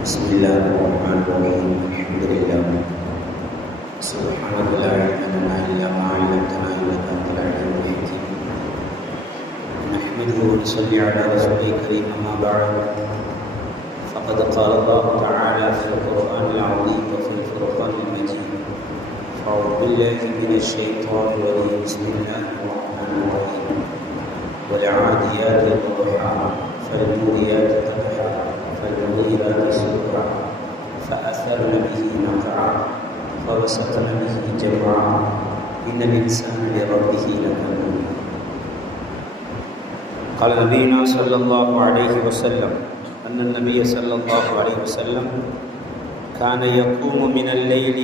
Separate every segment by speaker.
Speaker 1: بسم الله الرحمن الرحيم الحمد لله. سبحانك لا علم لنا إلا ما علمتنا إنك أنت العليم الحكيم. نحمده ونصلي على رسوله الكريم أما بعد. فقد قال الله تعالى في القرآن العظيم وفي الفرقان المجيد أعوذ بالله من الشيطان الرجيم بسم الله الرحمن الرحيم. والعاديات ضبحا فالموريات قدحا فالمغيرات صبحا فأثرن به نقعا فوسطن به جمعا إن الإنسان لربه لكنود. قال نبينا صلى الله عليه وسلم أن النبي صلى الله عليه وسلم كان يقوم من الليل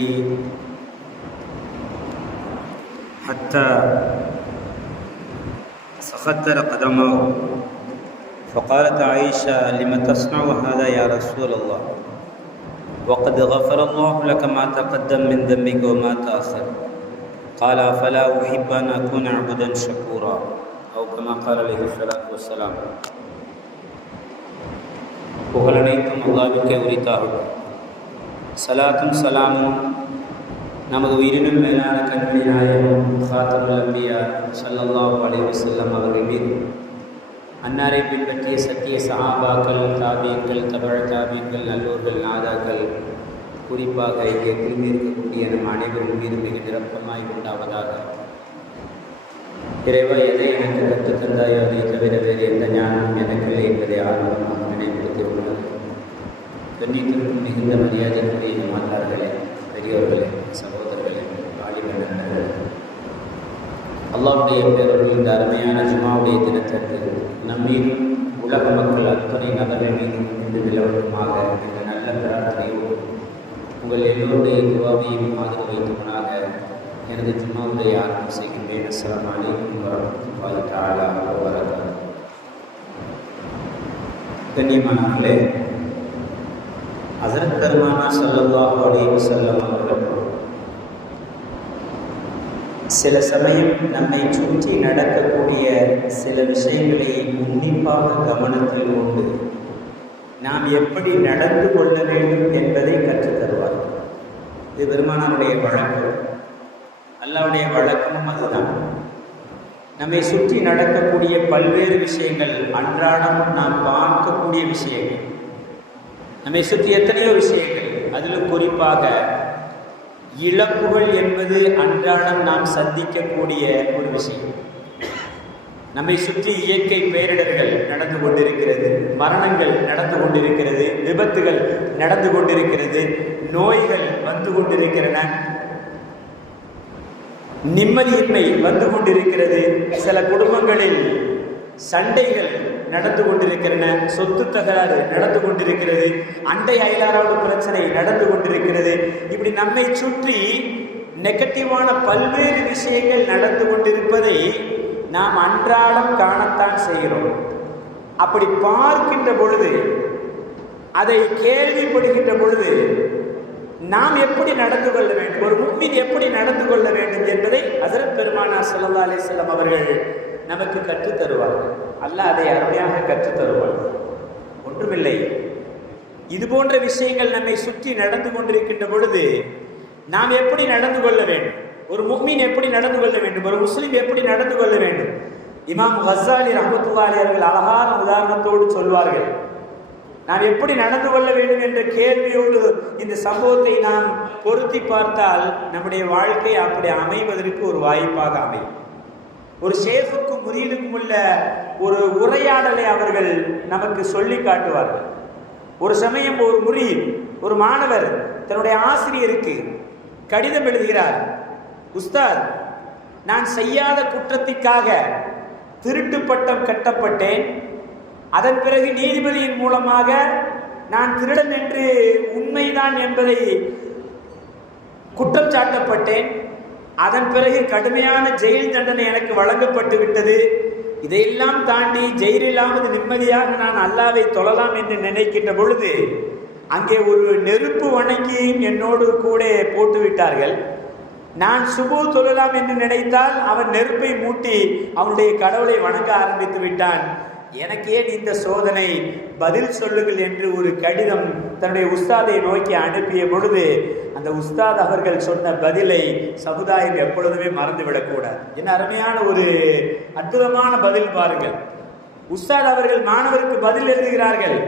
Speaker 1: حتى سخطر قدمه. فقالت عائشة لم تصنع هذا يا رسول الله وقد غفر الله لك ما تقدم من ذنبك وما تأخر قال فلا أحب أن أكون عبدا شكورا أو كما قال عليه الصلاة والسلام புகழனைத்தும் அல்லாவிற்கே உரித்தாகும் சலாத்தும் சலாமும் நமது உயிரினும் மேலான கண்மணி நாயகம் ஹாத்தமுல் அம்பியா சல்லல்லாஹு அலைஹி வஸல்லம் அவர்கள் மீது அன்னாரை பின்பற்றிய சத்திய சஹாபாக்கள் தாபியங்கள் தபழ தாபியங்கள் நல்லோர்கள் நாதாக்கள் குறிப்பாக இங்கே திரும்பி இருக்கக்கூடிய நம் அனைவரும் மீது மிக நிரப்பமாய் உண்டாவதாக. இறைவா எதை எனக்கு கற்றுத் தந்தாயோ? அதை தவிர வேறு எந்த ஞானமும் எனக்கில்லை என்பதை ஆர்வமாக நினைவுபடுத்தி உள்ளது கண்ணியத்திற்கும் மிகுந்த மரியாதைக்குரிய மாதார்களே பெரியோர்களே சகோதரர்களே வாலிபர்கள் அல்லாவுடைய பேரர்கள் இந்த அருமையான ஜுமாவுடைய தினத்திற்கு நம்மீதும் உலக மக்கள் அத்தனை நபர்கள் மீதும் இன்று நிலவட்டுமாக இந்த நல்ல பிரார்த்தனையோடு உங்கள் எல்லோருடைய துவாவையும் மாதிரி வைத்தவனாக எனது ஜும்மாவுடைய ஆரம்பம் செய்கின்றேன். அஸ்லாம் அலைக்கும் வரமத்துல்லாஹி தஆலா வபரகாத்துஹு. கண்ணியமானவர்களே ஹசரத் பெருமானா ஸல்லல்லாஹு அலைஹி வஸல்லம் அவர்கள் சில சமயம் நம்மை சுற்றி நடக்கக்கூடிய சில விஷயங்களை உன்னிப்பாக கவனத்தில் கொண்டு நாம் எப்படி நடந்து கொள்ள வேண்டும் என்பதை கற்றுத்தருவார் இது பெருமானாருடைய வழக்கம் அல்லாவுடைய வழக்கமும் அதுதான். நம்மை சுற்றி நடக்கக்கூடிய பல்வேறு விஷயங்கள் அன்றாடம் நாம் பார்க்கக்கூடிய விஷயங்கள். நம்மை சுற்றி எத்தனையோ விஷயங்கள். அதிலும் குறிப்பாக இழப்புகள் என்பது அன்றாடம் நாம் சந்திக்கக்கூடிய ஒரு விஷயம். நம்மை சுற்றி இயற்கை பேரிடர்கள் நடந்து கொண்டிருக்கிறது மரணங்கள் நடந்து கொண்டிருக்கிறது விபத்துகள் நடந்து கொண்டிருக்கிறது நோய்கள் வந்து கொண்டிருக்கிறன நிம்மதியின்மை வந்து கொண்டிருக்கிறது. சில குடும்பங்களில் சண்டைகள் நடந்து கொண்டிருக்கின்றன சொத்து தகராறு நடந்து கொண்டிருக்கிறது அண்டை அயலாரோட பிரச்சனை நடந்து கொண்டிருக்கிறது. இப்படி நம்மை சுற்றி நெகட்டிவான பல்வேறு விஷயங்கள் நடந்து கொண்டிருப்பதை நாம் அன்றாடம் காணத்தான் செய்கிறோம். அப்படி பார்க்கின்ற பொழுது அதை கேள்விப்படுகின்ற பொழுது நாம் எப்படி நடந்து கொள்ள வேண்டும்? ஒரு முக்மீன் எப்படி நடந்து கொள்ள வேண்டும் என்பதை அசரத் பெருமானா சல்லா அலிஸ்லாம் அவர்கள் நமக்கு கற்றுத் தருவார்கள் அதை அருமையாக கற்றுத் தருவார்கள் ஒன்றுமில்லை. இது போன்ற விஷயங்கள் நம்மை சுற்றி நடந்து கொண்டிருக்கின்ற பொழுது நாம் எப்படி நடந்து கொள்ள வேண்டும்? ஒரு முக்மீன் எப்படி நடந்து கொள்ள வேண்டும்? ஒரு முஸ்லீம் எப்படி நடந்து கொள்ள வேண்டும்? இமாம் ஹசாலி ரஹமத்துல்லாலி அவர்கள் அழகான உதாரணத்தோடு சொல்வார்கள். நாம் எப்படி நடந்து கொள்ள வேண்டும் என்ற கேள்வியோடு இந்த சம்பவத்தை நாம் பொருத்தி பார்த்தால் நம்முடைய வாழ்க்கை அப்படி அமைவதற்கு ஒரு வாய்ப்பாக அமையும். ஒரு ஷேஃபுக்கும் முரீதுக்கும் உள்ள ஒரு உரையாடலை அவர்கள் நமக்கு சொல்லி காட்டுவார்கள். ஒரு சமயம் ஒரு முரீத் ஒரு மாணவர் தன்னுடைய ஆசிரியருக்கு கடிதம் எழுதுகிறார். உஸ்தாத் நான் செய்யாத குற்றத்திற்காக திருட்டு பட்டம் கட்டப்பட்டேன். அதன் பிறகு நீதிபதியின் மூலமாக நான் திருடன் என்று உண்மைதான் என்பதை குற்றம் சாட்டப்பட்டேன். அதன் பிறகு கடுமையான ஜெயில் தண்டனை எனக்கு வழங்கப்பட்டு விட்டது. இதையெல்லாம் தாண்டி ஜெயிலில்லாமல் நிம்மதியாக நான் அல்லாவை தொழலாம் என்று நினைக்கின்ற பொழுது அங்கே ஒரு நெருப்பு வணங்கியும் என்னோடு கூட போட்டு விட்டார்கள். நான் சுபு தொழலாம் என்று நினைத்தால் அவன் நெருப்பை மூட்டி அவனுடைய கடவுளை வணங்க ஆரம்பித்து விட்டான். எனக்கு ஏன் இந்த சோதனை பதில் சொல்லுங்கள் என்று ஒரு கடிதம் தன்னுடைய உஸ்தாதை நோக்கி அனுப்பிய பொழுது அந்த உஸ்தாத் அவர்கள் சொன்ன பதிலை சமுதாயம் எப்பொழுதுமே மறந்துவிடக்கூடாது. என்ன அருமையான ஒரு அற்புதமான பதில் பாருங்கள். உஸ்தாத் அவர்கள் மாணவருக்கு பதில் எழுதுகிறார்கள்.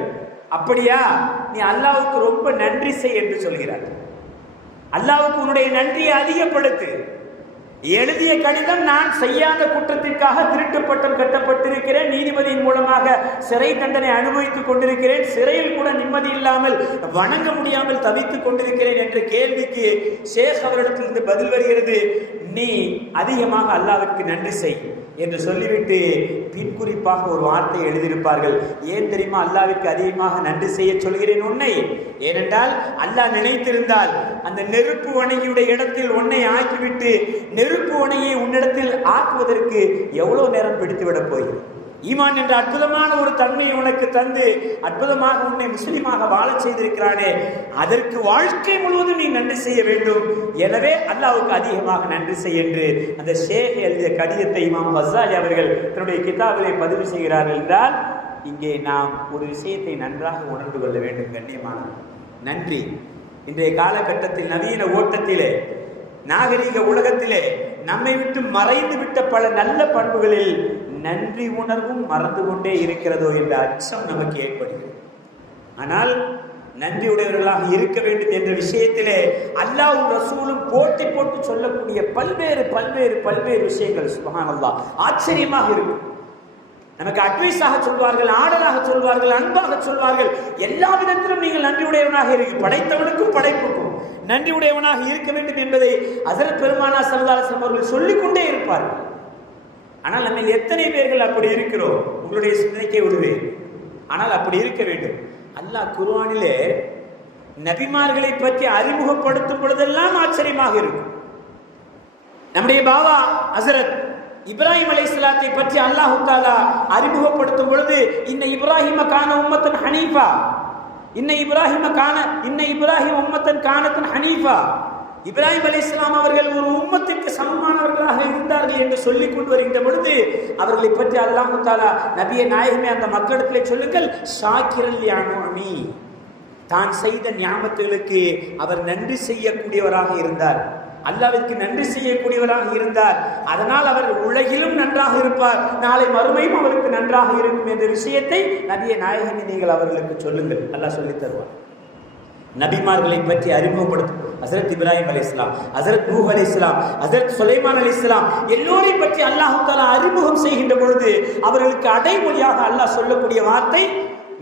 Speaker 1: அப்படியா? நீ அல்லாவுக்கு ரொம்ப நன்றி செய் என்று சொல்கிறார். அல்லாவுக்கு உன்னுடைய நன்றியை அதிகப்படுத்து. எழுதிய கடிதம் நான் செய்யாத குற்றத்திற்காக திருட்டு பட்டம் கட்டப்பட்டிருக்கிறேன். நீதிபதியின் மூலமாக சிறை தண்டனை அனுபவித்துக் கொண்டிருக்கிறேன். சிறையில் கூட நிம்மதி இல்லாமல் வணங்க முடியாமல் தவித்துக் கொண்டிருக்கிறேன் என்ற கேள்விக்கு ஷேக் அவரிடத்திலிருந்து பதில் வருகிறது. நீ அதிகமாக அல்லாவிற்கு நன்றி செய் என்று சொல்லிவிட்டு பின்குறிப்பாக ஒரு வார்த்தை எழுதியிருப்பார்கள். ஏன் தெரியுமா அல்லாவிற்கு அதிகமாக நன்றி செய்ய சொல்கிறேன் உன்னை? ஏனென்றால் அல்லாஹ் நினைத்திருந்தால் அந்த நெருப்பு வணங்கியுடைய இடத்தில் உன்னை ஆக்கிவிட்டு நெருப்பு ஒனையை உன்னிடத்தில் ஆக்குவதற்கு எவ்வளவு நேரம் பிடித்துவிடப் போகிறது ஈமான் என்ற அற்புதமான ஒரு தன்மையை உனக்கு தந்து அற்புதமாக உன்னை முஸ்லிமாக வாழச் செய்திருக்கிறானே அதற்கு வாழ்க்கை முழுவதும் நீ நன்றி செய்ய வேண்டும். எனவே அல்லாவுக்கு அதிகமாக நன்றி செய் என்று அந்த ஷேக் எழுதிய கடிதத்தை இமாம் ஹசாலி அவர்கள் தன்னுடைய கிதாபிலே பதிவு செய்கிறார்கள் என்றால் இங்கே நாம் ஒரு விஷயத்தை நன்றாக உணர்ந்து கொள்ள வேண்டும் கண்ணியமான நன்றி. இன்றைய காலகட்டத்தில் நவீன ஓட்டத்திலே நாகரிக உலகத்திலே நம்மை விட்டு மறைந்து விட்ட பல நல்ல பண்புகளில் நன்றி உணர்வும் மறந்து கொண்டே இருக்கிறதோ என்ற அச்சம் நமக்கு ஏற்படுகிறது. ஆனால் நன்றியுடையவர்களாக இருக்க வேண்டும் என்ற விஷயத்திலே அல்லாவும் ரசூலும் போட்டி போட்டு சொல்லக்கூடிய பல்வேறு பல்வேறு பல்வேறு விஷயங்கள் சுபகான் அல்லா ஆச்சரியமாக இருக்கும். நமக்கு அட்வைஸாக சொல்வார்கள் ஆடலாக சொல்வார்கள் அன்பாக சொல்வார்கள். எல்லா விதத்திலும் நீங்கள் நன்றியுடையவனாக இருக்கு படைத்தவனுக்கும் படைப்புக்கும். நன்றி உடையவனாக இருக்க வேண்டும் என்பதை அசரத் பெருமானா சரதாசம் அவர்கள் சொல்லிக்கொண்டே இருப்பார்கள். ஆனால் நம்ம எத்தனை பேர்கள் அப்படி இருக்கிறோம்? உங்களுடைய சிந்தனைக்கே விடுவேன் ஆனால் அப்படி இருக்க வேண்டும். அல்லாஹ் குர்வானிலே நபிமார்களை பற்றி அறிமுகப்படுத்தும் பொழுதெல்லாம் ஆச்சரியமாக இருக்கும். நம்முடைய பாபா அசரத் இப்ராஹிம் அலை இஸ்லாத்தை பற்றி அல்லாஹு தாலா அறிமுகப்படுத்தும் பொழுது இந்த இப்ராஹிம கான உம்மத்தன் ஹனீஃபா இன்ன இப்ராஹிம காண இன்ன இப்ராஹிம் உம்மத்தன் காணத்தன் ஹனீஃபா. இப்ராஹிம் அலி இஸ்லாம் அவர்கள் ஒரு உம்மத்திற்கு சமமானவர்களாக இருந்தார்கள் என்று சொல்லிக் கொண்டு வருகின்ற பொழுது அவர்களை பற்றி அல்லாஹு தாலா நபிய நாயகமே அந்த மக்களிடத்திலே சொல்லுங்கள் ஷாக்கிரல் யானோமி தான் செய்த ஞாபகத்துகளுக்கு அவர் நன்றி செய்யக்கூடியவராக இருந்தார். அல்லாவிற்கு நன்றி செய்யக்கூடியவராக இருந்தார். அதனால் அவர் உலகிலும் நன்றாக இருப்பார். நாளை மறுமையும் அவருக்கு நன்றாக இருக்கும் என்ற விஷயத்தை நபிய நாயகனை நீங்கள் அவர்களுக்கு சொல்லுங்கள். அல்லாஹ் சொல்லித் தருவார் நபிமார்களை பற்றி அறிமுகப்படுத்தும். ஹசரத் இப்ராஹிம் அலி இஸ்லாம் ஹசரத் நூஹ் அலி இஸ்லாம் ஹசரத் சுலைமான் அலி இஸ்லாம் எல்லோரையும் பற்றி அல்லாஹு தாலா அறிமுகம் செய்கின்ற பொழுது அவர்களுக்கு அடைமொழியாக அல்லாஹ் சொல்லக்கூடிய வார்த்தை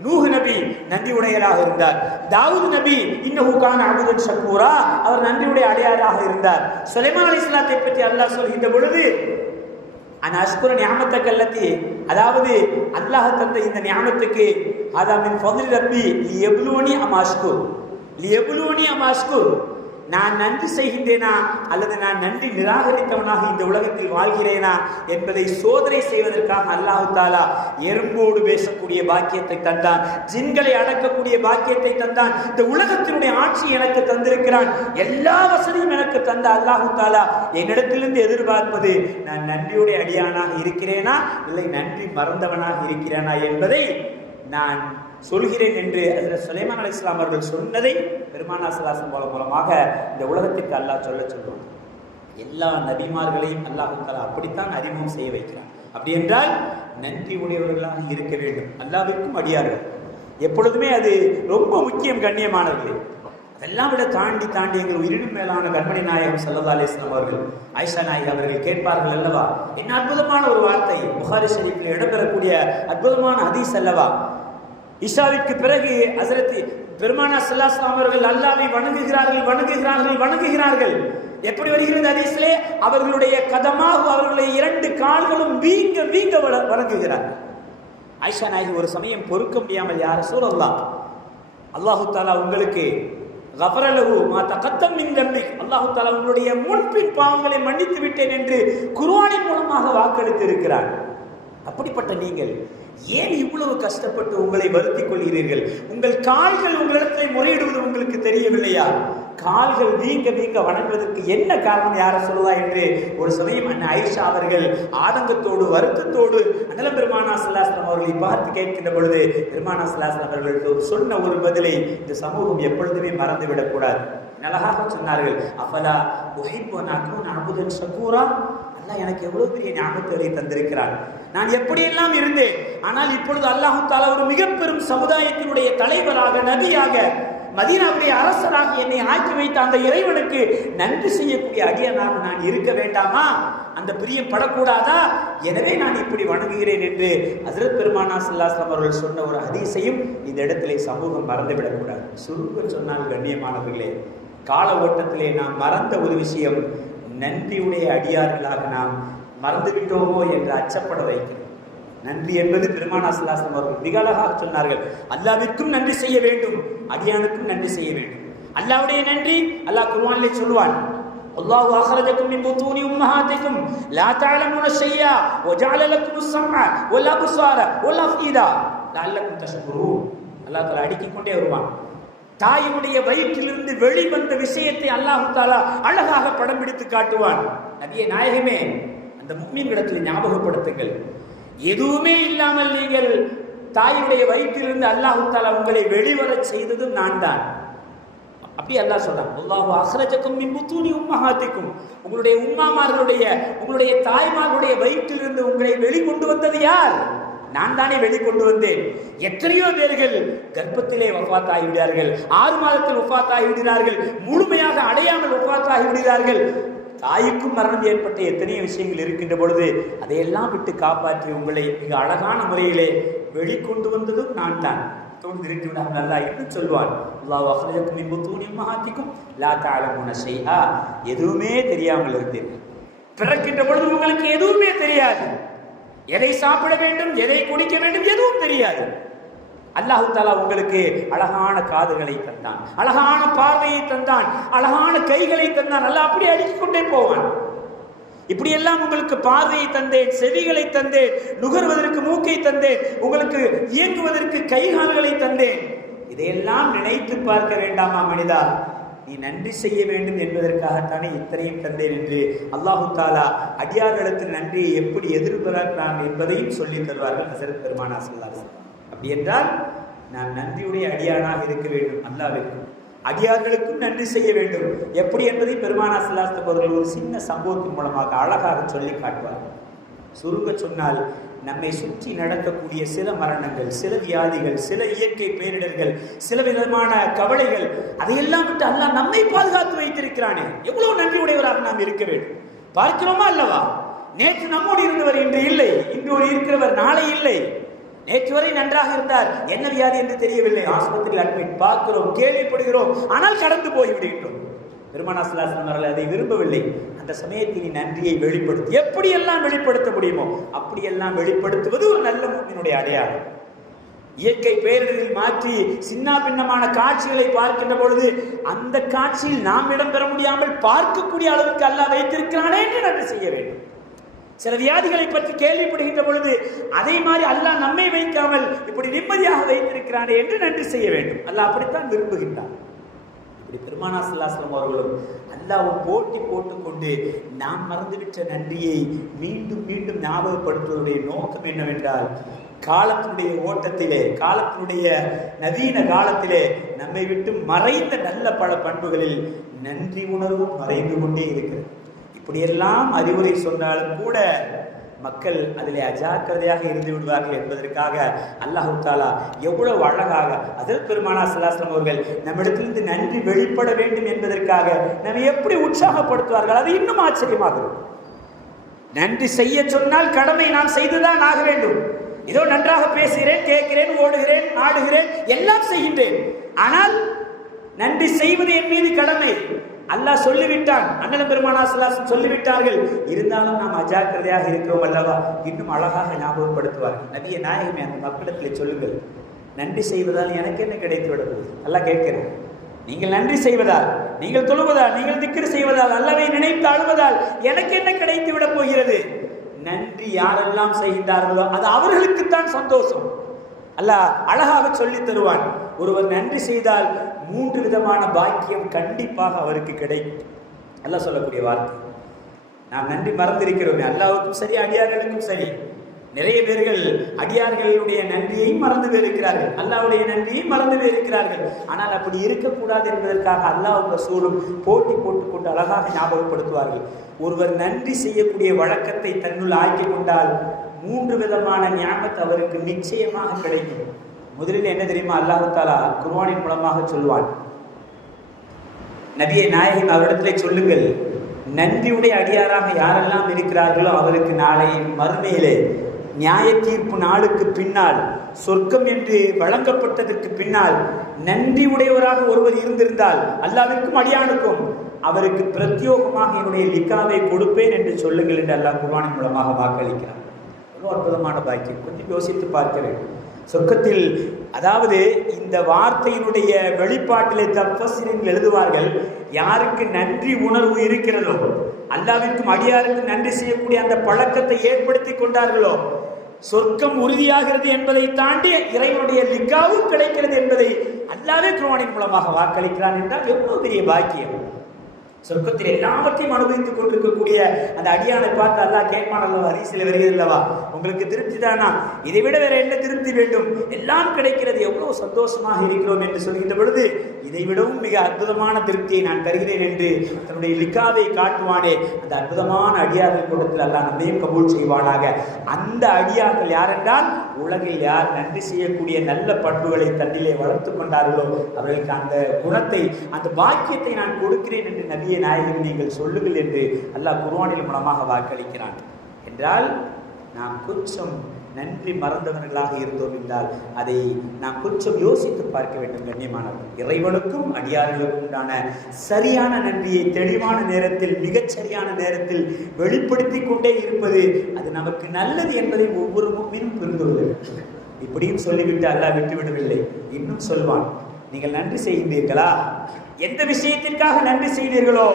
Speaker 1: நூஹ் நபி நன்றி உடையராக இருந்தார். தாவூத் நபி இன்னஹுக்கான அபுதன் ஷக்கூரா அவர் நன்றியுடைய அடையாளாக இருந்தார். சுலைமான் அலி இஸ்லாத்தை பற்றி அல்லாஹ் சொல்கின்ற பொழுது அந்த அஷ்குர ஞாபகத்தை கல்லத்தி அதாவது அல்லாஹ் தந்த இந்த ஞாபத்துக்கு அதாமின் ஃபதுல் ரப்பி எவ்வளோனி அமாஷ்குர் எவ்வளோனி அமாஷ்குர் நான் நன்றி செய்கின்றேனா? அல்லது நான் நன்றி நிராகரித்தவனாக இந்த உலகத்தில் வாழ்கிறேனா? என்பதை சோதனை செய்வதற்காக அல்லாஹு தாலா எறும்போடு பேசக்கூடிய பாக்கியத்தை தந்தான். ஜின்களை அடக்கக்கூடிய பாக்கியத்தை தந்தான். இந்த உலகத்தினுடைய ஆட்சி எனக்கு தந்திருக்கிறான். எல்லா வசதியும் எனக்கு தந்த அல்லாஹு தாலா என்னிடத்திலிருந்து எதிர்பார்ப்பது நான் நன்றியுடைய அடியானாக இருக்கிறேனா? இல்லை நன்றி மறந்தவனாக இருக்கிறேனா என்பதை நான் சொல்கிறேன் என்று அதில் சுலைமான் அலி இஸ்லாம் அவர்கள் சொன்னதை பெருமானா சலாசம் போல மூலமாக இந்த உலகத்திற்கு அல்லாஹ் சொல்ல சொல்லுவான். எல்லா நபிமார்களையும் அல்லாஹு அப்படித்தான் அறிமுகம் செய்ய வைக்கிறான். அப்படி என்றால் நன்றி உடையவர்களாக இருக்க வேண்டும். அல்லாவிற்கும் அடியார்கள். எப்பொழுதுமே அது ரொம்ப முக்கியம் கண்ணியமானவர்களே அதெல்லாம் விட தாண்டி தாண்டி எங்கள் உயிரினும் மேலான கண்மணி நாயகம் சல்லா அலிஸ்லாம் அவர்கள் ஆயிஷா நாயக் அவர்கள் கேட்பார்கள் அல்லவா? என்ன அற்புதமான ஒரு வார்த்தை. புகாரி ஷரீஃபில் இடம்பெறக்கூடிய அற்புதமான ஹதீஸ் அல்லவா? இஷாவிற்கு பிறகு ஹசரத் பெருமானா சல்லாஸ்லாம் அவர்கள் அல்லாவை வணங்குகிறார்கள் வணங்குகிறார்கள் வணங்குகிறார்கள். எப்படி வருகிறது ஹதீஸிலே? அவர்களுடைய கதமாக அவர்களுடைய இரண்டு கால்களும் வீங்க வீங்க வண- வணங்குகிறார்கள் ஆயிஷா நாயகி ஒரு சமயம் பொறுக்க முடியாமல் யார சூழல்லா அல்லாஹு தாலா உங்களுக்கு கபரலகு மாத்த கத்தம் மின் அல்லாஹு தாலா உங்களுடைய முன்பின் பாவங்களை மன்னித்து விட்டேன் என்று குர்ஆனின் மூலமாக வாக்களித்து இருக்கிறார் அப்படிப்பட்ட நீங்கள் ஏன் இவ்வளவு கஷ்டப்பட்டு உங்களை வருத்திக் கொள்கிறீர்கள்? உங்கள் கால்கள் உங்களிடத்தில் முறையிடுவது உங்களுக்கு தெரியவில்லையா? கால்கள் வீங்க வீங்க வணங்குவதற்கு என்ன காரணம் யார சொல்லுவா என்று ஒரு சமயம் அண்ணன் ஐஷா அவர்கள் ஆதங்கத்தோடு வருத்தத்தோடு அண்ணல பெருமானா சல்லாஸ்லாம் அவர்களை பார்த்து கேட்கின்ற பொழுது பெருமானா சல்லாஸ்லாம் அவர்கள் சொன்ன ஒரு பதிலை இந்த சமூகம் எப்பொழுதுமே மறந்துவிடக் கூடாது. அழகாக சொன்னார்கள் அஃபலா நான் அபுதன் சக்கூரா அல்லாஹ் எனக்கு எவ்வளவு பெரிய ஞாபகத்தை தந்திருக்கிறார். நான் எப்படியெல்லாம் இருந்தேன்? ஆனால் இப்பொழுது அல்லாஹு தாலா ஒரு மிக பெரும் சமுதாயத்தினுடைய தலைவராக நபியாக மதீனாவுடைய அரசராக என்னை ஆக்கி வைத்த அந்த இறைவனுக்கு நன்றி செய்யக்கூடிய அடியனாக நான் இருக்க வேண்டாமா? அந்த பிரியம் படக்கூடாதா? எனவே நான் இப்படி வணங்குகிறேன் என்று ஹசரத் பெருமானா சல்லாஸ்லாம் அவர்கள் சொன்ன ஒரு அதிசயம் இந்த இடத்திலே சமூகம் மறந்துவிடக்கூடாது. சுருக்க சொன்னால் கண்ணியமானவர்களே கால ஓட்டத்திலே நாம் மறந்த ஒரு விஷயம் நன்றியுடைய அடியார்களாக நாம் மறந்துவிட்டோமோ என்று அச்சப்பட வைக்கிறோம் நன்றி என்பது பெருமானா சல்லாஸ்லம் அவர்கள் மிக அழகாக சொன்னார்கள் அல்லாவிற்கும் நன்றி செய்ய வேண்டும் அடியானுக்கும் நன்றி செய்ய வேண்டும் அல்லாவுடைய நன்றி அல்லாஹ் குர்ஆனிலே சொல்வான் الله أخرجكم من بطون أمهاتكم لا تعلمون شيئا وجعل لكم السمع والأبصار والأفئدة لعلكم تشكرون அல்லாஹ் தஆலா அடுக்கிக் கொண்டே வருவான் தாயினுடைய வயிற்றிலிருந்து வெளிவந்த விஷயத்தை அல்லாஹு தாலா அழகாக படம் பிடித்து காட்டுவான். நபிய நாயகமே அந்த முக்மீன்களிடத்தில் ஞாபகப்படுத்துங்கள். எதுவுமே இல்லாமல் நீங்கள் தாயுடைய வயிற்றிலிருந்து அல்லாஹு தாலா உங்களை வெளிவரச் செய்ததும் நான் தான் அப்படி அல்லாஹ் சொல்றான் அல்லாஹு அஹ்ரஜக்கும் மின்புத்தூனி உம்மஹாத்திக்கும். உங்களுடைய உம்மாமார்களுடைய உங்களுடைய தாய்மார்களுடைய வயிற்றிலிருந்து உங்களை வெளிக்கொண்டு வந்தது யார்? நான் தானே வெளிக்கொண்டு வந்தேன். எத்தனையோ பேர்கள் கர்ப்பத்திலே வஃபாத் ஆகிவிடார்கள் ஆறு மாதத்தில் வஃபாத் ஆகிவிடுகிறார்கள் முழுமையாக அடையாமல் வஃபாத் ஆகிவிடுகிறார்கள் தாய்க்கும் மரணம் ஏற்பட்ட எத்தனையோ விஷயங்கள் இருக்கின்ற பொழுது அதையெல்லாம் விட்டு காப்பாற்றி உங்களை மிக அழகான முறையிலே வெளிக்கொண்டு வந்ததும் நான் தான் தோன்று திருட்டி விடாமல் அல்லாஹ் என்று சொல்வான். அல்லாஹ் அஹ்ரஜக்கும் மின் புத்தூனி லா தஅலமுன எதுவுமே தெரியாமல் இருந்தீர்கள். பிறக்கின்ற பொழுது உங்களுக்கு எதுவுமே தெரியாது. எதை சாப்பிட வேண்டும் எதை குடிக்க வேண்டும் எதுவும் தெரியாது. அல்லாஹு தாலா உங்களுக்கு அழகான காதுகளை தந்தான் அழகான பார்வையை தந்தான் அழகான கைகளை தந்தான். அல்லாஹ் அப்படி அடுக்கிக் கொண்டே போவான். இப்படியெல்லாம் உங்களுக்கு பார்வையை தந்தேன் செவிகளை தந்தேன் நுகர்வதற்கு மூக்கை தந்தேன் உங்களுக்கு இயங்குவதற்கு கைகால்களை தந்தேன். இதையெல்லாம் நினைத்து பார்க்க வேண்டாமா மனிதா? நீ நன்றி செய்ய வேண்டும் என்பதற்காகத்தானே இத்தனையும் தந்தேன் என்று அல்லாஹு தாலா அடியார்களுக்கு நன்றியை எப்படி எதிர்பார்க்கிறான் என்பதையும் சொல்லி தருவார்கள் ஹசரத் பெருமானா சொல்லார் அப்படி என்றால் நான் நன்றியுடைய அடியானாக இருக்க வேண்டும் அல்லாவிற்கும். அடியார்களுக்கும் நன்றி செய்ய வேண்டும். எப்படி என்பதை பெருமானா சிலாஸ்தப் அவர்கள் ஒரு சின்ன சம்பவத்தின் மூலமாக அழகாக சொல்லி காட்டுவார்கள். சுருங்க சொன்னால் நம்மை சுற்றி நடக்கக்கூடிய சில மரணங்கள் சில வியாதிகள் சில இயற்கை பேரிடர்கள் சில விதமான கவலைகள் அதையெல்லாம் விட்டு அல்லாஹ் நம்மை பாதுகாத்து வைத்திருக்கிறானே. எவ்வளவு நன்றி உடையவராக நாம் இருக்க வேண்டும். பார்க்கிறோமா அல்லவா? நேற்று நம்மோடு இருந்தவர் இன்று இல்லை. இன்று ஒரு இருக்கிறவர் நாளை இல்லை. நேற்று வரை நன்றாக இருந்தார். என்ன வியாதி என்று தெரியவில்லை. ஆஸ்பத்திரியில் அட்மிட் பார்க்கிறோம் கேள்விப்படுகிறோம். ஆனால் கடந்து போய் விடுகின்றோம் பெருமானாசலாசன் அவர்கள் அதை விரும்பவில்லை. அந்த சமயத்தில் நீ நன்றியை வெளிப்படுத்தி. எப்படியெல்லாம் வெளிப்படுத்த முடியுமோ அப்படியெல்லாம் வெளிப்படுத்துவது ஒரு நல்ல முன்னினுடைய அடையாளம். இயற்கை பேரிடரில் மாற்றி சின்ன பின்னமான காட்சிகளை பார்க்கின்ற பொழுது அந்த காட்சியில் நாம் இடம்பெற முடியாமல் பார்க்கக்கூடிய அளவுக்கு அல்லாஹ் வைத்திருக்கிறானே என்று நன்றி செய்ய வேண்டும். சில வியாதிகளை பற்றி கேள்விப்படுகின்ற பொழுது அதே மாதிரி அல்லாஹ் நம்மை வைக்காமல் இப்படி நிம்மதியாக வைத்திருக்கிறானே என்று நன்றி செய்ய வேண்டும். அல்லாஹ் அப்படித்தான் விரும்புகின்றான். இப்படி பெருமானா சல்லாஸ்லம் அவர்களும் அல்லாவும் போட்டி போட்டுக்கொண்டு நாம் மறந்துவிட்ட நன்றியை மீண்டும் மீண்டும் ஞாபகப்படுத்துவதுடைய நோக்கம் என்னவென்றால் காலத்தினுடைய ஓட்டத்திலே காலத்தினுடைய நவீன காலத்திலே நம்மை விட்டு மறைந்த நல்ல பல பண்புகளில் நன்றி உணர்வும் மறைந்து கொண்டே இருக்கிறது. இப்படியெல்லாம் அறிவுரை சொன்னாலும் கூட மக்கள் அதிலே அஜாக்கிரதையாக இருந்து விடுவார்கள் என்பதற்காக அல்லாஹு தாலா எவ்வளவு அழகாக அதில் பெருமானா சல்லாஸ்லம் அவர்கள் நம்மிடத்திலிருந்து நன்றி வெளிப்பட வேண்டும் என்பதற்காக நம்மை எப்படி உற்சாகப்படுத்துவார்கள் அது இன்னும் ஆச்சரியமாகும் நன்றி செய்ய சொன்னால் கடமை நாம் செய்துதான் ஆக வேண்டும். இதோ நன்றாக பேசுகிறேன் கேட்கிறேன் ஓடுகிறேன் ஆடுகிறேன் எல்லாம் செய்கின்றேன். ஆனால் நன்றி செய்வது என் மீது கடமை. அல்லாஹ் சொல்லிவிட்டான். அண்ணன் பெருமானா சொல்லிவிட்டார்கள். இருந்தாலும் நாம் அஜாக்கிரதையாக இருக்கிறோம் அல்லவா? இன்னும் அழகாக ஞாபகப்படுத்துவார்கள். நபிய நாயகமே அந்த மக்களிடத்தில் சொல்லுங்கள். நன்றி செய்வதால் எனக்கு என்ன கிடைத்து விட போகுது அல்லாஹ் கேட்கிறேன். நீங்கள் நன்றி செய்வதால் நீங்கள் தொழுவதால் நீங்கள் திக்கர் செய்வதால் அல்லவை நினைத்து அழுவதால் எனக்கு என்ன கிடைத்து விட போகிறது? நன்றி யாரெல்லாம் செய்கின்றார்களோ அது அவர்களுக்குத்தான் சந்தோஷம். அல்ல அழகாக சொல்லி தருவான். ஒருவர் நன்றி செய்தால் மூன்று விதமான பாக்கியம் கண்டிப்பாக அவருக்கு கிடைக்கும். அல்லாஹ் சொல்லக்கூடிய வார்த்தை. நாம் நன்றி மறந்திருக்கிறோமே அல்லாவுக்கும் சரி அடியார்களுக்கும் சரி. நிறைய பேர்கள் அடியார்களுடைய நன்றியை மறந்து போயிருக்கிறார்கள். அல்லாவுடைய நன்றியை மறந்து போயிருக்கிறார்கள். ஆனால் அப்படி இருக்கக்கூடாது என்பதற்காக அல்லாஹ் ரசூலும் போட்டி போட்டுக்கொண்டு அழகாக ஞாபகப்படுத்துவார்கள். ஒருவர் நன்றி செய்யக்கூடிய வழக்கத்தை தன்னுள் ஆக்கி கொண்டால் மூன்று விதமான ஞாபகத்தை அவருக்கு நிச்சயமாக கிடைக்கும். முதலில் என்ன தெரியுமா? அல்லாஹு தாலா குர்வானின் மூலமாக சொல்வான். நபியை நாயகன் அவரிடத்திலே சொல்லுங்கள். நன்றியுடைய அடியாராக யாரெல்லாம் இருக்கிறார்களோ அவருக்கு நாளை மறுமையிலே நியாய தீர்ப்பு நாளுக்கு பின்னால் சொர்க்கம் என்று வழங்கப்பட்டதற்கு பின்னால் நன்றி உடையவராக ஒருவர் இருந்திருந்தால் அல்லாவிற்கும் அடியானுக்கும் அவருக்கு பிரத்யோகமாக என்னுடைய லிக்காவை கொடுப்பேன் என்று சொல்லுங்கள் என்று அல்லாஹ் குர்வானின் மூலமாக வாக்களிக்கிறார் ரொம்ப அற்புதமான பாக்கியம். கொஞ்சம் யோசித்து பார்க்கிறேன் சொர்க்கத்தில் அதாவது இந்த வார்த்தையினுடைய வெளிப்பாட்டிலே தப்பசிரியர்கள் எழுதுவார்கள் யாருக்கு நன்றி உணர்வு இருக்கிறதோ அல்லாவிற்கும் அடியாருக்கு நன்றி செய்யக்கூடிய அந்த பழக்கத்தை ஏற்படுத்தி கொண்டார்களோ சொர்க்கம் உறுதியாகிறது என்பதை தாண்டி இறைவனுடைய லிக்காவும் கிடைக்கிறது என்பதை அல்லாவே குரோனின் மூலமாக வாக்களிக்கிறான் என்றால் எவ்வளவு பெரிய பாக்கியம். சொர்க்கத்தில் எல்லாவற்றையும் அனுபவித்துக் கொண்டிருக்கக்கூடிய அந்த அடியானை பார்த்து அல்லா கேட்பான் அல்லவா அரிசியில் வருகிறது அல்லவா? உங்களுக்கு திருப்தி தானா? இதை விட வேற என்ன திருப்தி வேண்டும்? எல்லாம் கிடைக்கிறது. எவ்வளவு சந்தோஷமாக இருக்கிறோம் என்று சொல்கின்ற பொழுது இதை விடவும் மிக அற்புதமான திருப்தியை நான் தருகிறேன் என்று தன்னுடைய லிக்காவை காட்டுவானே. அந்த அற்புதமான அடியார்கள் கூட்டத்தில் அல்லா நம்மையும் கபூல் செய்வானாக. அந்த அடியார்கள் யாரென்றால் உலகில் யார் நன்றி செய்யக்கூடிய நல்ல பண்புகளை தன்னிலே வளர்த்து கொண்டார்களோ அவர்களுக்கு அந்த குணத்தை அந்த பாக்கியத்தை நான் கொடுக்கிறேன் என்று நபியை நாயகன் நீங்கள் சொல்லுங்கள் என்று அல்லாஹ் குர்வானில் மூலமாக வாக்களிக்கிறான். என்றால் நாம் கொஞ்சம் நன்றி மறந்தவர்களாக இருந்தோம் என்றால் அதை நாம் கொஞ்சம் யோசித்து பார்க்க வேண்டும் கண்ணியமானவர். இறைவனுக்கும் அடியார்களுக்கும் உண்டான சரியான நன்றியை தெளிவான நேரத்தில் மிகச்சரியான நேரத்தில் வெளிப்படுத்தி கொண்டே இருப்பது அது நமக்கு நல்லது என்பதை ஒவ்வொரு முன்பினும் புரிந்து கொள்ள இப்படியும் சொல்லிவிட்டு அல்லாஹ் விட்டுவிடவில்லை. இன்னும் சொல்வான் நீங்கள் நன்றி செய்கின்றீர்களா? எந்த விஷயத்திற்காக நன்றி செய்தீர்களோ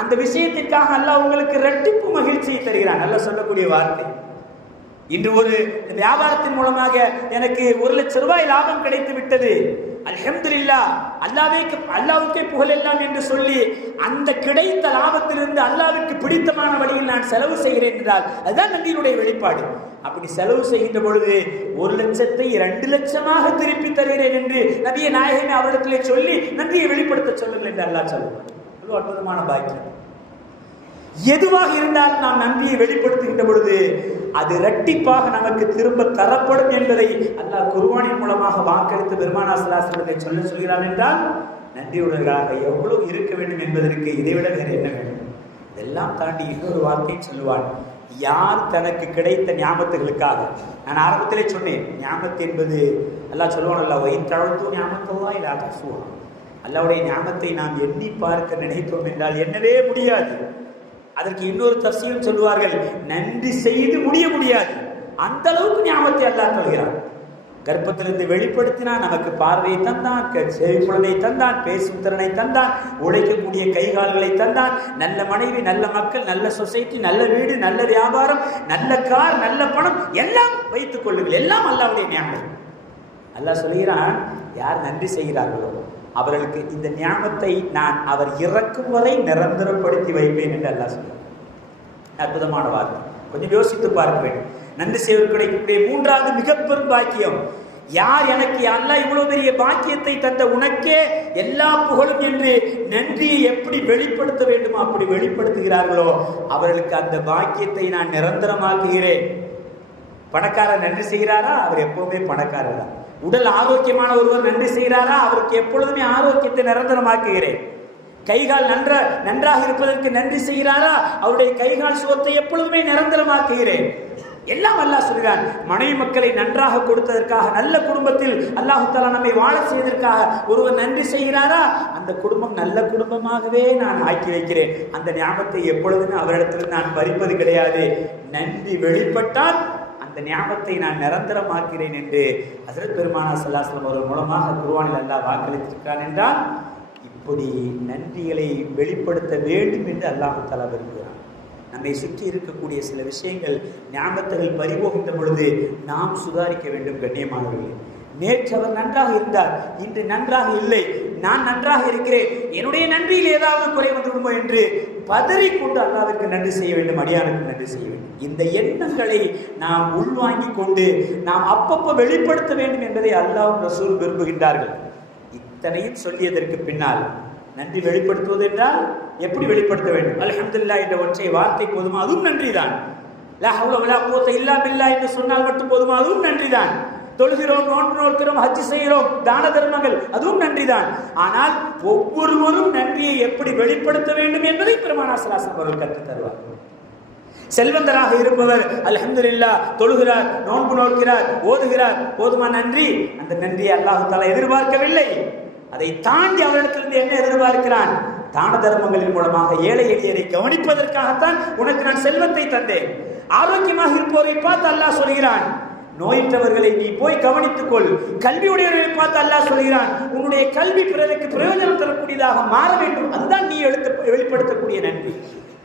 Speaker 1: அந்த விஷயத்திற்காக அல்லாஹ் உங்களுக்கு ரெட்டிப்பு மகிழ்ச்சியை தருகிறான். நல்லா சொல்லக்கூடிய வார்த்தை. இன்று ஒரு வியாபாரத்தின் மூலமாக எனக்கு ஒரு லட்சம் ரூபாய் லாபம் கிடைத்து விட்டது. அல்ஹம்துலில்லா அல்லாவே அல்லாவுக்கே புகழ் எல்லாம் என்று சொல்லி அந்த கிடைத்த லாபத்திலிருந்து அல்லாவிற்கு பிடித்தமான வழியில் நான் செலவு செய்கிறேன் என்றால் அதுதான் நன்றியினுடைய வெளிப்பாடு. அப்படி செலவு செய்கின்ற பொழுது ஒரு லட்சத்தை இரண்டு லட்சமாக திருப்பி தருகிறேன் என்று நபிய நாயகன் அவரிடத்திலே சொல்லி நன்றியை வெளிப்படுத்த சொல்லுங்கள் என்று அல்லாஹ் சொல்லுவார் அவ்வளவு அற்புதமான பாக்கியம். எதுவாக இருந்தாலும் நாம் நன்றியை வெளிப்படுத்துகின்ற பொழுது அது இரட்டிப்பாக நமக்கு திரும்ப தரப்படும் என்பதை அல்லாஹ் குருவானின் மூலமாக வாக்களித்து பெருமானா சலாசனத்தை சொல்ல சொல்கிறான் என்றால் நன்றியுடர்களாக எவ்வளவு இருக்க வேண்டும் என்பதற்கு இதைவிட வேறு என்ன வேண்டும்? இதெல்லாம் தாண்டி இன்னொரு வார்த்தை சொல்லுவான். யார் தனக்கு கிடைத்த ஞாபகத்துகளுக்காக? நான் ஆரம்பத்திலே சொன்னேன் ஞாபகத்து என்பது எல்லாம் சொல்லுவானல்ல அல்ல ஒயின் தழுத்தும் ஞாபகத்தவா இல்லை அகசுவான் அல்லாவுடைய ஞாபகத்தை நாம் எண்ணி பார்க்க நினைத்தோம் என்றால் என்னவே முடியாது. அதற்கு இன்னொரு தப்சீலும் சொல்லுவார்கள் நன்றி செய்து முடிய முடியாது. அந்த அளவுக்கு ஞாபகத்தை அல்லா சொல்கிறான் கர்ப்பத்திலிருந்து வெளிப்படுத்தினான் நமக்கு பார்வையை தந்தான் செவிப்புலனை தந்தான் பேசும் திறனை தந்தான் உழைக்கக்கூடிய கைகால்களை தந்தான். நல்ல மனைவி நல்ல மக்கள் நல்ல சொசைட்டி நல்ல வீடு நல்ல வியாபாரம் நல்ல கார் நல்ல பணம் எல்லாம் வைத்துக் கொள்ளுங்கள். எல்லாம் அல்லாவுடைய ஞாபகம் அல்லாஹ் சொல்கிறான் யார் நன்றி செய்கிறார்களோ அவர்களுக்கு இந்த ஞாபகத்தை நான் அவர் இறக்கும் வரை நிரந்தரப்படுத்தி வைப்பேன் என்று அல்லாஹ் சொல்கிறார் அற்புதமான வார்த்தை. கொஞ்சம் யோசித்து பார்க்க வேண்டும். நன்றி செய்வது கிடைக்கக்கூடிய மூன்றாவது மிக பெரும் பாக்கியம். யார் எனக்கு அல்லா இவ்வளவு பெரிய பாக்கியத்தை தந்த உனக்கே எல்லா புகழும் என்று நன்றியை எப்படி வெளிப்படுத்த வேண்டுமோ அப்படி வெளிப்படுத்துகிறார்களோ அவர்களுக்கு அந்த பாக்கியத்தை நான் நிரந்தரமாக்குகிறேன். பணக்காரர் நன்றி செய்கிறாரா? அவர் எப்பவுமே பணக்காரர் தான். உடல் ஆரோக்கியமான ஒருவர் நன்றி செய்கிறாரா? அவருக்கு எப்பொழுதுமே ஆரோக்கியத்தை நிரந்தரமாக்குகிறேன். கைகால் நன்ற நன்றாக இருப்பதற்கு நன்றி செய்கிறாரா? அவருடைய கைகால் சுகத்தை எப்பொழுதுமே நிரந்தரமாக்குகிறேன். எல்லாம் அல்லாஹ் சொல்கிறான். மனைவி மக்களை நன்றாக கொடுத்ததற்காக நல்ல குடும்பத்தில் அல்லாஹு தாலா நம்மை வாழ செய்வதற்காக ஒருவர் நன்றி செய்கிறாரா? அந்த குடும்பம் நல்ல குடும்பமாகவே நான் ஆக்கி வைக்கிறேன். அந்த ஞாபகத்தை எப்பொழுதுமே அவரிடத்தில் நான் பறிப்பது கிடையாது. நன்றி வெளிப்பட்டால் அந்த ஞாபகத்தை நான் நிரந்தரமாக்கிறேன் என்று ஹசரத் பெருமானா சல்லாஸ்லம் அவர்கள் மூலமாக குருவானில் அல்லாஹ் வாக்களித்திருக்கிறான் என்றால் இப்படி நன்றிகளை வெளிப்படுத்த வேண்டும் என்று அல்லாஹு தலா விரும்புகிறான். நம்மை சுற்றி இருக்கக்கூடிய சில விஷயங்கள் ஞாபகத்துகள் பறிபோகின்ற பொழுது நாம் சுதாரிக்க வேண்டும் கண்ணியமானவர்களே. நேற்று அவர் நன்றாக இருந்தார் இன்று நன்றாக இல்லை நான் நன்றாக இருக்கிறேன் என்னுடைய நன்றியில் ஏதாவது குறை வந்துவிடுமோ என்று பதறிக்கொண்டு அல்லாவிற்கு நன்றி செய்ய வேண்டும் அடியாருக்கு நன்றி செய்ய வேண்டும். இந்த எண்ணங்களை நாம் உள்வாங்கி கொண்டு நாம் அப்பப்போ வெளிப்படுத்த வேண்டும் என்பதை அல்லாஹ் ரசூல் விரும்புகின்றார்கள். இத்தனையும் சொல்லியதற்கு பின்னால் நன்றி வெளிப்படுத்துவது என்றால் எப்படி வெளிப்படுத்த வேண்டும்? அல்ஹம்துலில்லாஹ் என்ற ஒற்றை வார்த்தை போதுமா? அதுவும் நன்றி தான் இல்லா பில்லா என்று சொன்னால் மட்டும் போதுமா? அதுவும் நன்றி தான் தொழுகிறோம் நோன்பு நோக்கிறோம் ஹஜ் செய்கிறோம் தான தர்மங்கள் அதுவும் நன்றிதான். ஆனால் ஒவ்வொருவரும் நன்றியை எப்படி வெளிப்படுத்த வேண்டும் என்பதை பெருமானா சலாசம் அவர்கள் கற்றுத் தருவார். செல்வந்தராக இருப்பவர் அல்ஹம்துலில்லாஹ் தொழுகிறார் நோன்பு நோக்கிறார் ஓதுகிறார் போதுமா நன்றி? அந்த நன்றியை அல்லாஹு தாலா எதிர்பார்க்கவில்லை. அதை தாண்டி அவரிடத்திலிருந்து என்ன எதிர்பார்க்கிறான்? தான தர்மங்களின் மூலமாக ஏழை எளியரை கவனிப்பதற்காகத்தான் உனக்கு நான் செல்வத்தை தந்தேன். ஆரோக்கியமாக இருப்போரை பார்த்து அல்லாஹ் சொல்கிறான் நோயற்றவர்களை நீ போய் கவனித்துக் கொள் கல்வியுடையவர்களை பார்த்து அல்லாஹ் சொல்கிறான் உன்னுடைய கல்வி பிறருக்கு பிரயோஜனம் தரக்கூடியதாக மாற வேண்டும். அதுதான் நீ எழுத்து வெளிப்படுத்தக்கூடிய நன்றி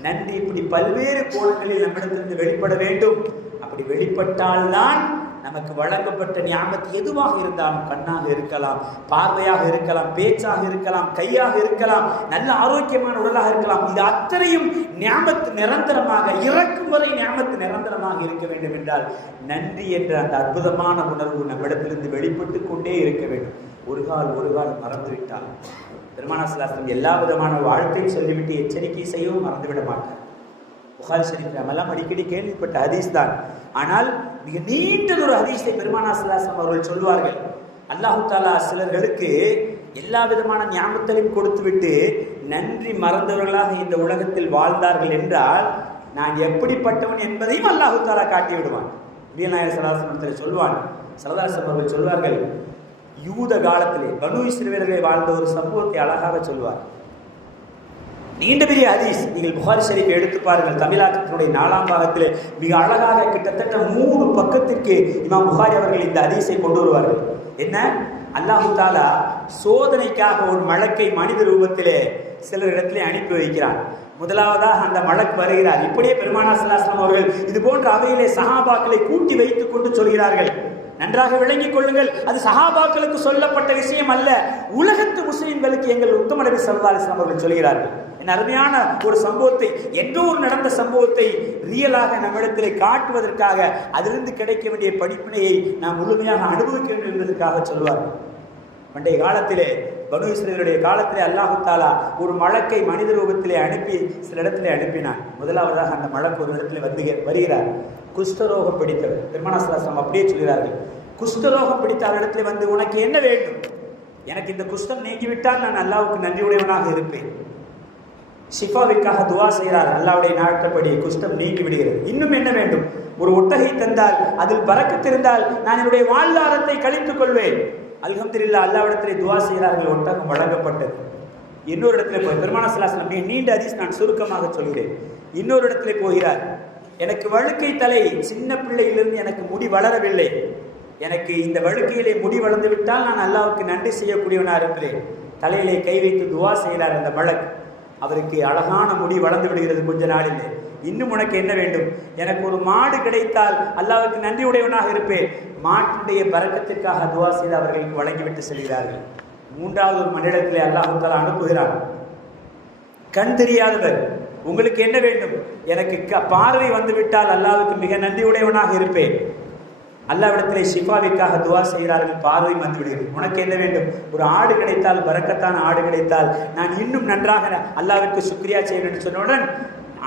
Speaker 1: நன்றி. இப்படி பல்வேறு கோணங்களில் நம்மிடத்திலிருந்து வெளிப்பட வேண்டும். அப்படி வெளிப்பட்டால்தான் நமக்கு வழங்கப்பட்ட ஞாபகத்து எதுவாக இருந்தாலும் கண்ணாக இருக்கலாம் பார்வையாக இருக்கலாம் பேச்சாக இருக்கலாம் கையாக இருக்கலாம் நல்ல ஆரோக்கியமான உடலாக இருக்கலாம். இது அத்தனையும் ஞாபகத்து நிரந்தரமாக இறக்கும் வரை ஞாபகத்து நிரந்தரமாக இருக்க வேண்டும் என்றால் நன்றி என்ற அந்த அற்புதமான உணர்வு நம்மிடத்திலிருந்து வெளிப்பட்டு கொண்டே இருக்க வேண்டும். ஒரு கால் ஒரு கால் மறந்துவிட்டால் பெருமானாசலாஸ்திரம் எல்லா விதமான வாழ்த்தையும் சொல்லிவிட்டு எச்சரிக்கை செய்யவும் மறந்துவிட மாட்டார். புகார் ஷரீஃப் நம்மெல்லாம் அடிக்கடி கேள்விப்பட்ட ஹதீஸ் தான். ஆனால் மிக நீண்டதொரு ஹதீஸை பெருமானாசலாஸ்திரம் அவர்கள் சொல்வார்கள் அல்லாஹு தாலா சிலர்களுக்கு எல்லா விதமான ஞாபகத்தையும் கொடுத்துவிட்டு நன்றி மறந்தவர்களாக இந்த உலகத்தில் வாழ்ந்தார்கள் என்றால் நான் எப்படிப்பட்டவன் என்பதையும் அல்லாஹு தாலா காட்டி விடுவான் வீரநாயகர் சலாசனத்தில் சொல்வான் சரதாசம் அவர்கள் சொல்வார்கள் யூத காலத்திலே பனு இஸ்ரவேலர்களை வாழ்ந்த ஒரு சம்பவத்தை அழகாக சொல்வார். நீண்ட பெரிய ஹதீஸ். நீங்கள் புகாரி ஷரீஃப் எடுத்து பாருங்கள். தமிழாக்கத்தினுடைய நாலாம் பாகத்தில் மிக அழகாக கிட்டத்தட்ட மூணு பக்கத்திற்கு இமாம் புகாரி அவர்கள் இந்த ஹதீஸை கொண்டு வருவார்கள். என்ன? அல்லாஹு தாலா சோதனைக்காக ஒரு மழக்கை மனித ரூபத்திலே சிலர் இடத்திலே அனுப்பி வைக்கிறார். முதலாவதாக அந்த மழக்கு வருகிறார். இப்படியே பெருமானா சலாஸ்லாம் அவர்கள் இது போன்ற அவையிலே சஹாபாக்களை கூட்டி வைத்துக் கொண்டு சொல்கிறார்கள். நன்றாக விளங்கிக் கொள்ளுங்கள். அது சஹாபாக்களுக்கு சொல்லப்பட்ட விஷயம் அல்ல. உலகத்து முஸ்லிம்களுக்கு எங்கள் உத்தம நபி ஸல்லல்லாஹு அவர்கள் சொல்கிறார்கள். என் அருமையான ஒரு சம்பவத்தை எந்த ஒரு நடந்த சம்பவத்தை ரியலாக நம்மிடத்திலே காட்டுவதற்காக அதிலிருந்து கிடைக்க வேண்டிய படிப்பினையை நாம் முழுமையாக அனுபவிக்க வேண்டும் என்பதற்காக சொல்வார்கள். பண்டைய காலத்திலே பனு இஸ்ரேலுடைய காலத்திலே அல்லாஹு தாலா ஒரு மலக்கை மனித ரூபத்திலே அனுப்பி சில இடத்திலே அனுப்பினான். முதலாவதாக அந்த மலக்கு ஒரு இடத்துல வந்து வருகிறார். குஷ்டரோகம் பிடித்தவர் பெருமானாசலாசம் அப்படியே சொல்கிறார்கள். குஷ்டரோகம் பிடித்த அவரிடத்துல வந்து உனக்கு என்ன வேண்டும்? எனக்கு இந்த குஷ்டம் நீங்கிவிட்டால் நான் அல்லாவுக்கு நன்றியுடையவனாக இருப்பேன். ஷிஃபாவிற்காக துவா செய்கிறார். அல்லாவுடைய நாட்டப்படி குஷ்டம் நீங்கி விடுகிறது இன்னும் என்ன வேண்டும்? ஒரு ஒட்டகை தந்தால் அதில் பறக்கத்திருந்தால் நான் என்னுடைய வாழ்வாரத்தை கழித்துக் கொள்வேன். அல்ஹம்துல்லா அல்லாவிடத்திலே துவா செய்கிறார்கள். ஒட்டகம் வழங்கப்பட்டது. இன்னொரு இடத்துல போய் பெருமான சிலாசனம் நீண்ட அதிஸ் நான் சுருக்கமாக சொல்கிறேன். இன்னொரு இடத்துல போகிறார். எனக்கு வழுக்கை தலை சின்ன பிள்ளையிலிருந்து எனக்கு முடி வளரவில்லை. எனக்கு இந்த வழுக்கையிலே முடி வளர்ந்து விட்டால் நான் அல்லாவுக்கு நன்றி செய்யக்கூடியவனாக இருக்கிறேன் தலையிலே கை வைத்து துவா செய்கிறார் அந்த மழக் அவருக்கு அழகான முடி வளர்ந்து விடுகிறது கொஞ்ச நாளில். இன்னும் உனக்கு என்ன வேண்டும்? எனக்கு ஒரு மாடு கிடைத்தால் அல்லாவுக்கு நன்றி உடையவனாக இருப்பேன். மாட்டுடைய பறக்கத்திற்காக துவா செய்து அவர்களுக்கு வழங்கிவிட்டு செல்கிறார்கள். மூன்றாவது ஒரு மனிதத்திலே அல்லாஹு தாலா அனுப்புகிறான். கண் தெரியாதவர் உங்களுக்கு என்ன வேண்டும்? எனக்கு க- பார்வை வந்துவிட்டால் அல்லாவுக்கு மிக நன்றியுடையவனாக இருப்பேன். அல்லாவிடத்திலே ஷிஃபாவிற்காக துவா செய்கிறார்கள் பார்வை வந்து விடுகிறது உனக்கு என்ன வேண்டும்? ஒரு ஆடு கிடைத்தால் பறக்கத்தான ஆடு கிடைத்தால் நான் இன்னும் நன்றாக அல்லாவிற்கு சுக்ரியா செய்வேன் சொன்னவுடன்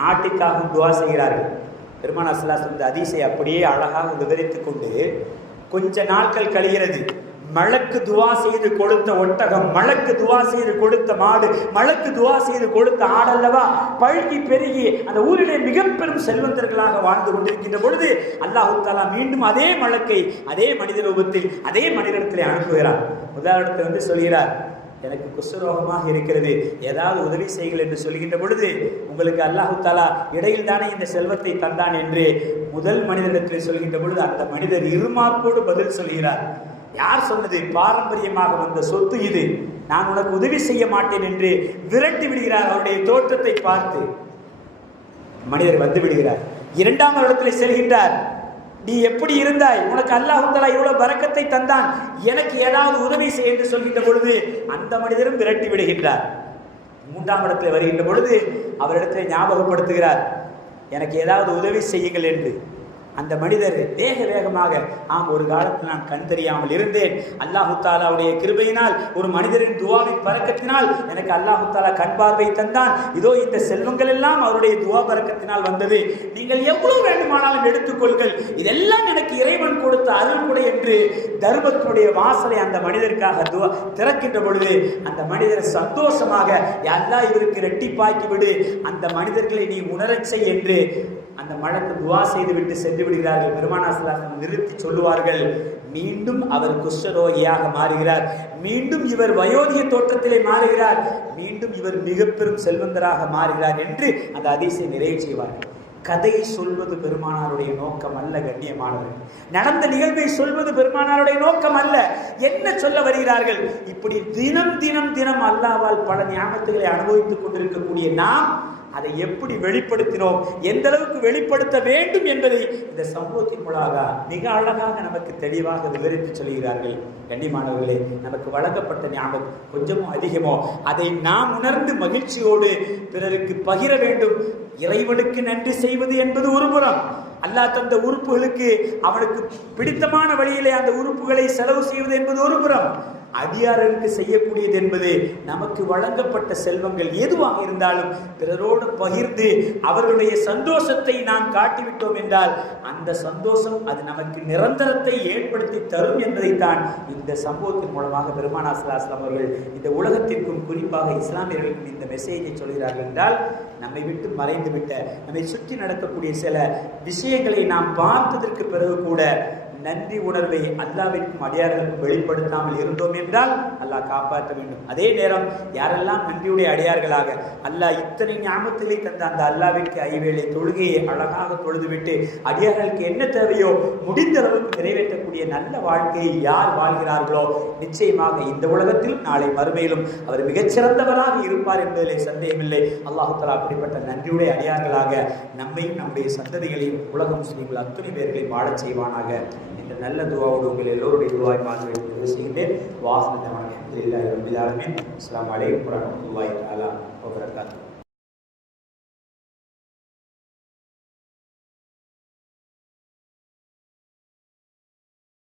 Speaker 1: ஆட்டுக்காகவும் துவா செய்கிறார்கள். பெருமான் அஸ்லாஸ் வந்து அதிசை அப்படியே அழகாக விவரித்து கொண்டு கொஞ்ச நாட்கள் கழிகிறது. மழக்கு துவா செய்து கொடுத்த ஒட்டகம் மழக்கு துவா செய்து கொடுத்த மாடு மழக்கு துவா செய்து கொடுத்த ஆடல்லவா? பழுகி பெருகி அந்த ஊரிலே மிக பெரும் செல்வந்தர்களாக வாழ்ந்து கொண்டிருக்கின்ற பொழுது அல்லாஹு தாலா மீண்டும் அதே மழக்கை அதே மனித ரூபத்தில் அதே மனிதனத்திலே அனுப்புகிறார். உதாரணத்தை வந்து சொல்கிறார் எனக்கு குஷ்டரோகமாக இருக்கிறது. ஏதாவது உதவி செய்யுங்கள் என்று சொல்கின்ற பொழுது உங்களுக்கு அல்லாஹு தாலா இடையில் தானே இந்த செல்வத்தை தந்தான் என்று முதல் மனிதனிடத்தில் சொல்கின்ற பொழுது அந்த மனிதர் இருமாப்போடு பதில் சொல்கிறார். யார் சொன்னது? பாரம்பரியமாக வந்த சொத்து இது. நான் உனக்கு உதவி செய்ய மாட்டேன் என்று விரட்டி விடுகிறார் அவருடைய தோற்றத்தை பார்த்து. மனிதர் வந்து விடுகிறார். இரண்டாம் வருடத்தில் செல்கின்றார். நீ எப்படி இருந்தாய்? உனக்கு அல்லாஹு தலா இவ்வளவு பறக்கத்தை தந்தான். எனக்கு ஏதாவது உதவி செய் என்று சொல்கின்ற பொழுது அந்த மனிதரும் விரட்டி விடுகின்றார். மூன்றாம் இடத்தில் வருகின்ற பொழுது அவரிடத்தில் ஞாபகப்படுத்துகிறார். எனக்கு ஏதாவது உதவி செய்யுங்கள் என்று. அந்த மனிதர் வேக வேகமாக ஆம் ஒரு காலத்தில் நான் கண் தெரியாமல் இருந்தேன். அல்லாஹு தாலாவுடைய கிருபையினால் ஒரு மனிதரின் துவாவின் பறக்கத்தினால் எனக்கு அல்லாஹு தாலா கண் பார்வை தந்தான். இதோ இந்த செல்வங்கள் எல்லாம் அவருடைய துவா பறக்கத்தினால் வந்தது. நீங்கள் எவ்வளவு வேண்டுமானாலும் எடுத்துக்கொள்கள் இதெல்லாம் எனக்கு இறைவன் கொடுத்த அருள் கூட என்று தர்மத்தினுடைய வாசலை அந்த மனிதருக்காக துவா திறக்கின்ற பொழுது அந்த மனிதர் சந்தோஷமாக எல்லா இவருக்கு ரெட்டிப்பாக்கி விடு. அந்த மனிதர்களை நீ உணரச் செய் என்று அந்த மழைக்கு துவா செய்து விட்டு சென்று விடுகிறார்கள். பெருமானாசலாசன் நிறுத்தி சொல்லுவார்கள் மீண்டும் அவர் குஷ்டரோகியாக மாறுகிறார். மீண்டும் இவர் வயோதிக தோற்றத்திலே மாறுகிறார். மீண்டும் இவர் மிக பெரும் செல்வந்தராக மாறுகிறார் என்று அந்த அதிசய நிறைவு செய்வார்கள். கதை சொல்வது பெருமானாருடைய நோக்கம் அல்ல கண்ணியமானவர்கள் நடந்த நிகழ்வை சொல்வது பெருமானாருடைய நோக்கம் அல்ல. என்ன சொல்ல வருகிறார்கள்? இப்படி தினம் தினம் தினம் அல்லாவால் பல ஞாபகத்துகளை அனுபவித்துக் கொண்டிருக்கக்கூடிய நாம் அதை எப்படி வெளிப்படுத்தினோம்? எந்த அளவுக்கு வெளிப்படுத்த வேண்டும் என்பதை இந்த சம்பவத்தின் மூலமாக மிக அழகாக நமக்கு தெளிவாக விவரித்து சொல்கிறார்கள். கண்ணிமானவர்களே நமக்கு வழங்கப்பட்ட ஞாபகம் கொஞ்சமோ அதிகமோ அதை நாம் உணர்ந்து மகிழ்ச்சியோடு பிறருக்கு பகிர வேண்டும். இறைவனுக்கு நன்றி செய்வது என்பது ஒரு புறம். அல்லா தந்த உறுப்புகளுக்கு அவனுக்கு பிடித்தமான வழியிலே அந்த உறுப்புகளை செலவு செய்வது என்பது ஒரு புறம். அடியார்களுக்கு செய்யக்கூடியது என்பது நமக்கு வழங்கப்பட்ட செல்வங்கள் எதுவாக இருந்தாலும் பிறரோடு பகிர்ந்து அவர்களுடைய சந்தோஷத்தை நாம் காட்டிவிட்டோம் என்றால் அந்த சந்தோஷம் அது நமக்கு நிரந்தரத்தை ஏற்படுத்தி தரும் என்பதைத்தான் இந்த சம்பவத்தின் மூலமாக பெருமானா சலாஸ்லாம் அவர்கள் இந்த உலகத்திற்கும் குறிப்பாக இஸ்லாமியர்களுக்கும் இந்த மெசேஜை சொல்கிறார்கள் என்றால் நம்மை விட்டு மறைந்து விட்ட நம்மை சுற்றி நடக்கக்கூடிய சில விஷயங்களை நாம் பார்த்ததற்கு பிறகு கூட நன்றி உணர்வை அல்லாவிற்கும் அடியார்களுக்கும் வெளிப்படுத்தாமல் இருந்தோம் என்றால் அல்லாஹ் காப்பாற்ற வேண்டும். அதே நேரம் யாரெல்லாம் நன்றியுடைய அடியார்களாக அல்லாஹ் இத்தனை ஞாபகத்திலே தந்த அந்த அல்லாவிற்கு ஐவேளை தொழுகையை அழகாக தொழுதுவிட்டு அடியார்களுக்கு என்ன தேவையோ முடிந்த அளவுக்கு நிறைவேற்றக்கூடிய நல்ல வாழ்க்கையை யார் வாழ்கிறார்களோ நிச்சயமாக இந்த உலகத்திலும் நாளை மறுமையிலும் அவர் மிகச்சிறந்தவராக இருப்பார் என்பதிலே சந்தேகமில்லை. அல்லாஹு தலா அப்படிப்பட்ட நன்றியுடைய அடியார்களாக நம்மையும் நம்முடைய சந்ததிகளையும் உலக முஸ்லீம்கள் அத்தனை பேர்களையும் வாழச் செய்வானாக. இந்த நல்ல துவாவோடு உங்கள் எல்லோருடைய துவாய் பார்த்து வைத்து செய்கின்றேன் வாசன அலமதுல்லாஹி ரபில் ஆலமீன். அஸ்ஸலாமு அலைக்கும் வரஹ்மத்துல்லாஹி தஆலா வபரகாத்துஹு.